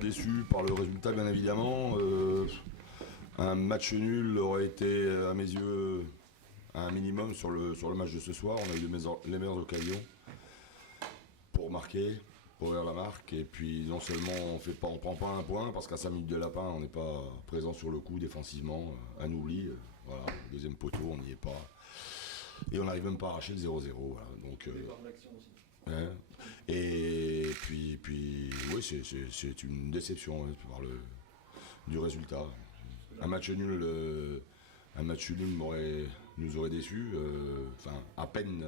Déçu par le résultat, bien évidemment. Un match nul aurait été, à mes yeux, un minimum sur le match de ce soir. On a eu les meilleures occasions pour marquer, pour ouvrir la marque. Et puis, non seulement on prend pas un point, parce qu'à 5 minutes de lapin, on n'est pas présent sur le coup défensivement. Un oubli. Voilà, deuxième poteau, on n'y est pas. Et on n'arrive même pas à arracher le 0-0. Voilà. Donc, ouais. Et puis oui, c'est une déception du résultat. Un match nul, nous aurait déçus. Enfin, à peine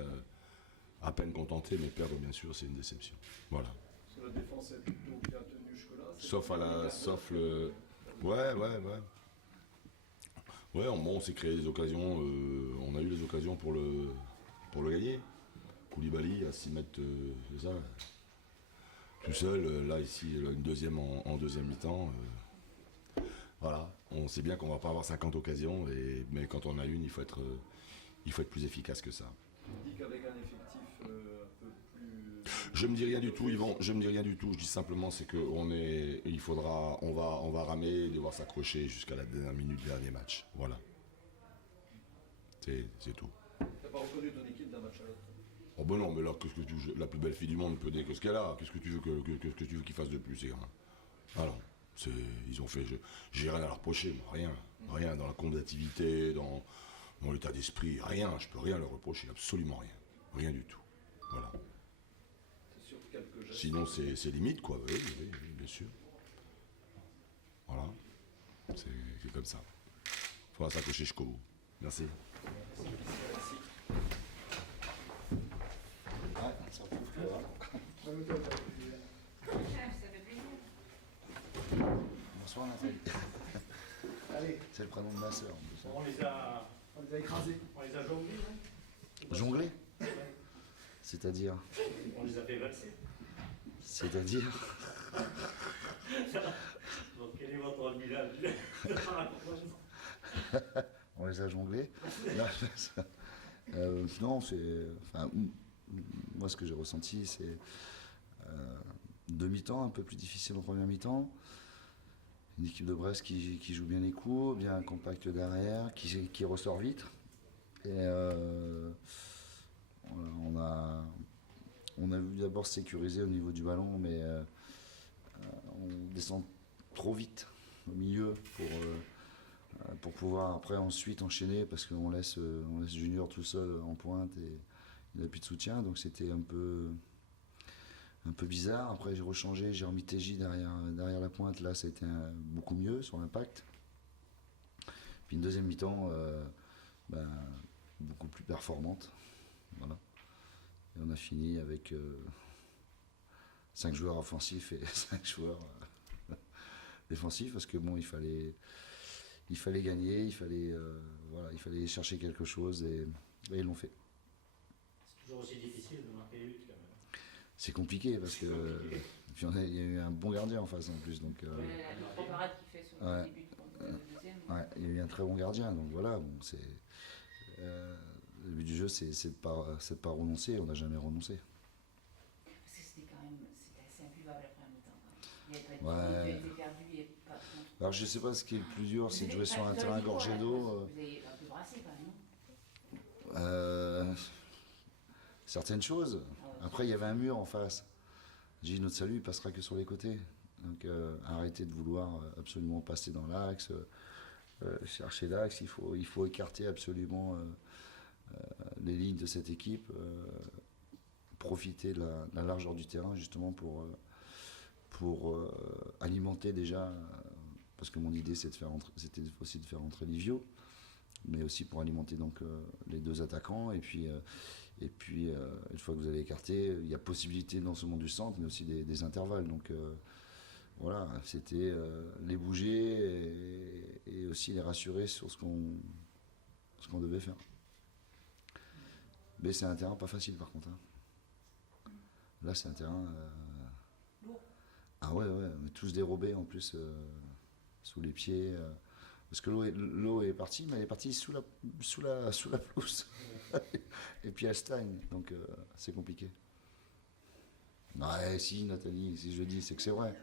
contenté, mais perdre, bien sûr, c'est une déception. Voilà. Parce que la défense est plutôt bien tenue jusque-là. Sauf le. Ouais, ouais, ouais. Ouais, on s'est créé des occasions. On a eu les occasions pour le gagner. Koulibaly à 6 mètres, c'est ça. Tout seul, là, ici, une deuxième en deuxième mi-temps. Voilà, on sait bien qu'on va pas avoir 50 occasions, mais quand on a une, il faut être plus efficace que ça. On dit qu'avec un effectif un peu plus. Je me dis rien du tout, Yvan. Je me dis rien du tout. Je dis simplement, c'est que on va ramer et devoir s'accrocher jusqu'à la dernière minute du dernier match. Voilà. C'est tout. T'as pas reconnu ton équipe d'un match à l'autre? Oh ben non, mais là, qu'est-ce que tu veux, la plus belle fille du monde peut dire que ce qu'elle a. Qu'est-ce que tu veux qu'ils fassent de plus, ces gamins? Alors, ils ont fait. J'ai rien à leur reprocher, moi, rien dans la combativité, dans l'état d'esprit, rien. Je peux rien leur reprocher, absolument rien du tout. Voilà. C'est sur quelques gestes. Sinon, c'est limite, quoi. Oui, bien sûr. Voilà. C'est comme ça. Faudra s'accrocher jusqu'au bout. Merci. Ouais, ça prouve que voilà. Ça fait plaisir. Bonsoir Nathalie. Allez, C'est le prénom de ma soeur. on les a écrasés. On les a jonglés, hein. Jonglé. C'est-à-dire On les a fait valser. C'est-à-dire Donc quel est votre village? On les a jonglés. Non, c'est. Enfin, moi, ce que j'ai ressenti, c'est deux mi-temps un peu plus difficile en première mi-temps. Une équipe de Brest qui joue bien les coups, bien compact derrière, qui ressort vite. Et voilà, on a vu d'abord sécuriser au niveau du ballon, mais on descend trop vite au milieu pour pouvoir après ensuite enchaîner, parce qu'on laisse Junior tout seul en pointe et il n'a plus de soutien, donc c'était un peu bizarre. Après j'ai rechangé, j'ai remis TJ derrière la pointe, là ça a été beaucoup mieux sur l'impact. Puis une deuxième mi-temps beaucoup plus performante, voilà. Et on a fini avec 5 joueurs offensifs et 5 joueurs défensifs, parce que bon, il fallait gagner, il fallait chercher quelque chose, et ils l'ont fait. C'est toujours aussi difficile de marquer les buts quand même. C'est compliqué parce que puis il y a eu un bon gardien en face en plus, donc La comparade qu'il fait sur le début du deuxième. ouais, il y a eu un très bon gardien, donc voilà, bon, c'est le but du jeu, c'est de pas renoncer. On n'a jamais renoncé. Parce que c'était assez imbuvable la première mi-temps. Il n'y avait pas de but, perdu, il n'y avait pas. Alors je sais pas, ce qui est le plus dur, c'est de jouer sur un terrain gorgé d'eau. Vous avez un peu brassé quand même, non? Certaines choses. Après, il y avait un mur en face. J'ai dit, notre salut, il passera que sur les côtés. Donc arrêtez de vouloir absolument passer dans l'axe, chercher l'axe. Il faut écarter absolument les lignes de cette équipe, profiter de la largeur du terrain justement pour alimenter déjà, parce que mon idée c'était aussi de faire entrer Livio, mais aussi pour alimenter donc les deux attaquants, et puis une fois que vous avez écarté, il y a possibilité non seulement du centre mais aussi des intervalles, donc voilà, c'était les bouger et aussi les rassurer sur ce qu'on devait faire. Mais c'est un terrain pas facile par contre, hein. Là c'est un terrain Lourd. Ah ouais, on est tous dérobés en plus sous les pieds. Parce que l'eau est partie, mais elle est partie sous la pelouse. Et puis elle stagne, donc c'est compliqué. Ouais, si, Nathalie, si je dis, c'est que c'est vrai.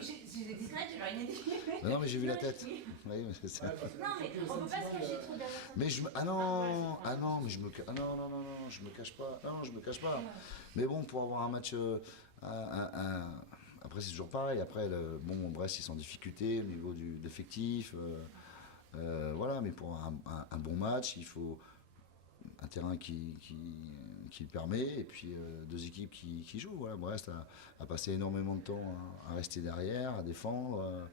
J'étais discrète, je leur ai rien dit. Non, mais j'ai vu la tête. Oui. Oui, mais c'est ça. Ouais, parce que Non, mais surtout le on peut pas se sentiment, cacher trop derrière ça. Mais je me... Ah non, mais je me... Non, je me cache pas. Non, je me cache pas. Mais bon, pour avoir un match... Après, c'est toujours pareil. Après, bon, Brest, ils sont en difficulté au niveau de l'effectif. Voilà, mais pour un bon match, il faut un terrain qui le permet et puis deux équipes qui jouent. Voilà, Brest a passé énormément de temps à rester derrière, à défendre.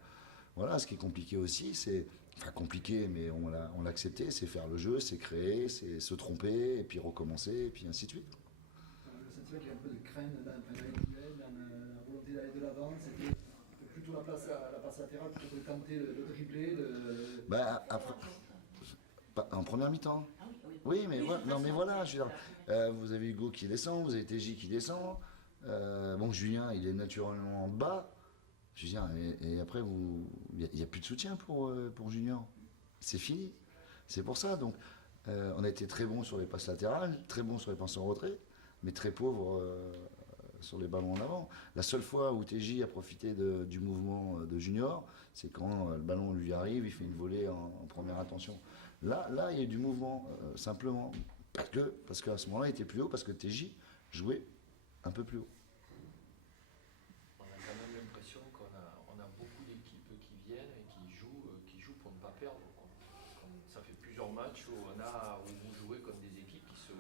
Voilà, ce qui est compliqué aussi, c'est... Enfin, compliqué, mais on l'a accepté, c'est faire le jeu, c'est créer, c'est se tromper, et puis recommencer, et puis ainsi de suite. le sentiment qu'il y a un peu de crainte dans la rituel, dans la volonté d'aller de l'avant, c'était plutôt la passe latérale plutôt que de tenter le dribbler. Bah, après, en première mi-temps. Ah oui, oui. Oui, mais voilà, non, mais voilà, je veux dire, vous avez Hugo qui descend, vous avez TJ qui descend, bon, Julien, il est naturellement en bas. Je veux dire, et après, il n'y a plus de soutien pour Junior. C'est fini. C'est pour ça. Donc, on a été très bon sur les passes latérales, très bon sur les passes en retrait, mais très pauvre sur les ballons en avant. La seule fois où TJ a profité du mouvement de Junior, c'est quand le ballon lui arrive, il fait une volée en première intention. Là, il y a eu du mouvement, simplement. Parce qu'à ce moment-là, il était plus haut, parce que TJ jouait un peu plus haut. On a quand même l'impression qu'on a beaucoup d'équipes qui viennent et qui jouent pour ne pas perdre. Ça fait plusieurs matchs où vous jouez comme des équipes qui se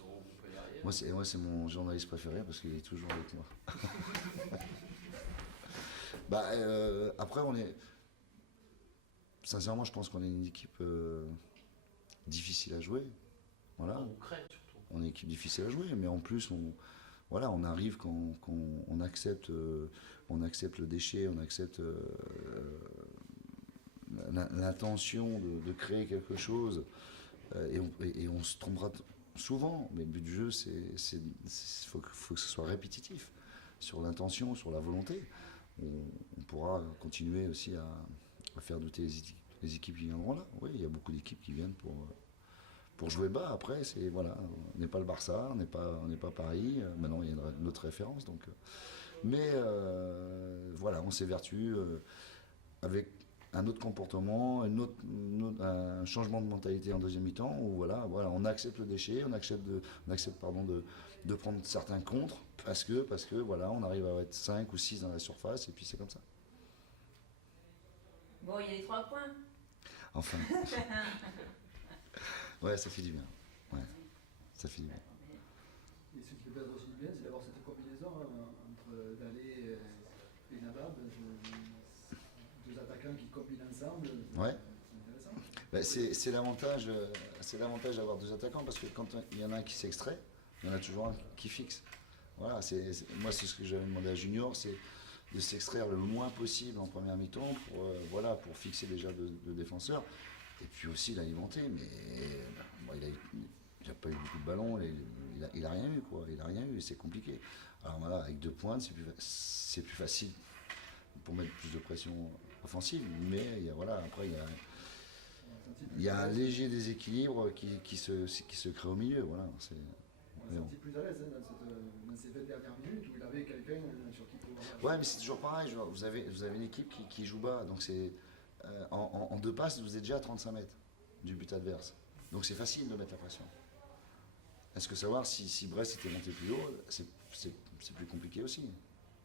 regroupent derrière. Moi, c'est mon journaliste préféré parce qu'il est toujours avec moi. Après, sincèrement, je pense qu'on est une équipe difficile à jouer. Voilà. En Ukraine surtout. On est une équipe difficile à jouer, mais en plus, on arrive quand on accepte le déchet, on accepte l'intention de créer quelque chose, et on se trompera souvent, mais le but du jeu, faut que ce soit répétitif sur l'intention, sur la volonté. On pourra continuer aussi à faire douter les équipes qui viendront là. Oui, il y a beaucoup d'équipes qui viennent pour jouer bas. Après, on n'est pas le Barça, on n'est pas Paris. Maintenant, il y a une autre référence. Donc, mais voilà, on s'évertue avec un autre comportement, un changement de mentalité en deuxième mi-temps, où voilà, on accepte le déchet, on accepte de prendre certains contres, parce que voilà, on arrive à être 5 ou 6 dans la surface, et puis c'est comme ça. Bon, il y a les 3 points. Enfin. Ouais, ça fait du bien. Ouais, ça fait du bien. Et ce qui peut être aussi bien, c'est d'avoir cette combinaison entre Dalé et Nabab, deux attaquants qui combinent ensemble. Ouais. C'est intéressant. C'est l'avantage d'avoir deux attaquants, parce que quand il y en a un qui s'extrait, il y en a toujours un qui fixe. Voilà, moi c'est ce que j'avais demandé à Junior, c'est de s'extraire le moins possible en première mi-temps pour fixer déjà deux défenseurs, et puis aussi l'alimenter, mais bon, il n'a pas eu beaucoup de ballons, il a rien eu, quoi. Il a rien eu, et c'est compliqué. Alors voilà, avec 2 pointes, c'est plus facile pour mettre plus de pression offensive, mais après il y a un léger déséquilibre qui se crée au milieu. Voilà, On s'est senti plus à l'aise dans ces 20 dernières minutes où il avait quelqu'un sur qui pouvoir. Ouais, mais c'est toujours pareil. Vous avez une équipe qui joue bas, donc c'est en 2 passes, vous êtes déjà à 35 mètres du but adverse. Donc c'est facile de mettre la pression. Est-ce que savoir si Brest était monté plus haut, c'est plus compliqué aussi.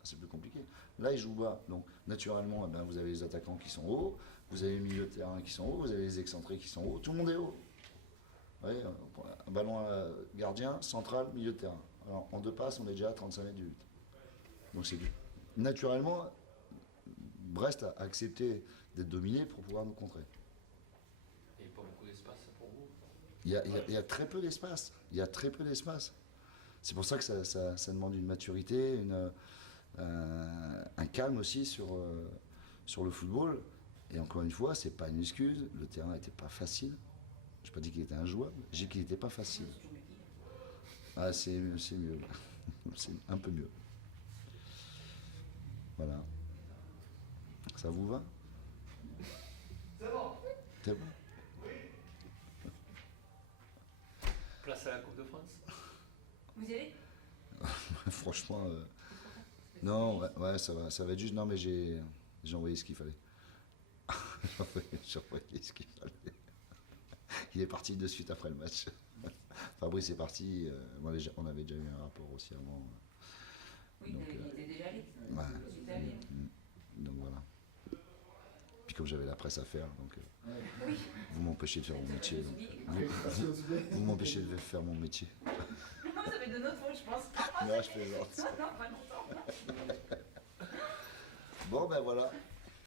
C'est plus compliqué. Là, il joue bas, donc naturellement, vous avez les attaquants qui sont hauts, vous avez les milieux de terrain qui sont hauts, vous avez les excentrés qui sont hauts, tout le monde est haut. Vous voyez, un ballon à gardien, central, milieu de terrain. Alors en 2 passes, on est déjà à 35 mètres du but. Donc c'est naturellement, Brest a accepté d'être dominé pour pouvoir nous contrer. Et pas beaucoup d'espace pour vous. Il y a très peu d'espace. Il y a très peu d'espace. C'est pour ça que ça demande une maturité, un calme aussi sur le football. Et encore une fois, c'est pas une excuse. Le terrain n'était pas facile. Je n'ai pas dit qu'il était injouable. J'ai dit qu'il n'était pas facile. Ah, c'est mieux. C'est un peu mieux. Voilà. Ça vous va? C'est bon. C'est bon? Place à la Coupe de France. Vous y allez? franchement, non, ouais, ça va être juste. Non, mais j'ai envoyé ce qu'il fallait. J'ai envoyé ce qu'il fallait. Il est parti de suite après le match. Fabrice est parti. On avait déjà eu un rapport aussi avant. Oui, Donc, il était déjà allé. Ouais. Il était allé. Donc voilà. Puis comme j'avais la presse à faire, donc Oui. vous m'empêchez de faire mon métier. Donc, Merci au sujet. vous m'empêchez de faire mon métier. Non, ça fait de notre faute, je pense. Non, je plaisante. Non, pas longtemps. Bon, ben voilà.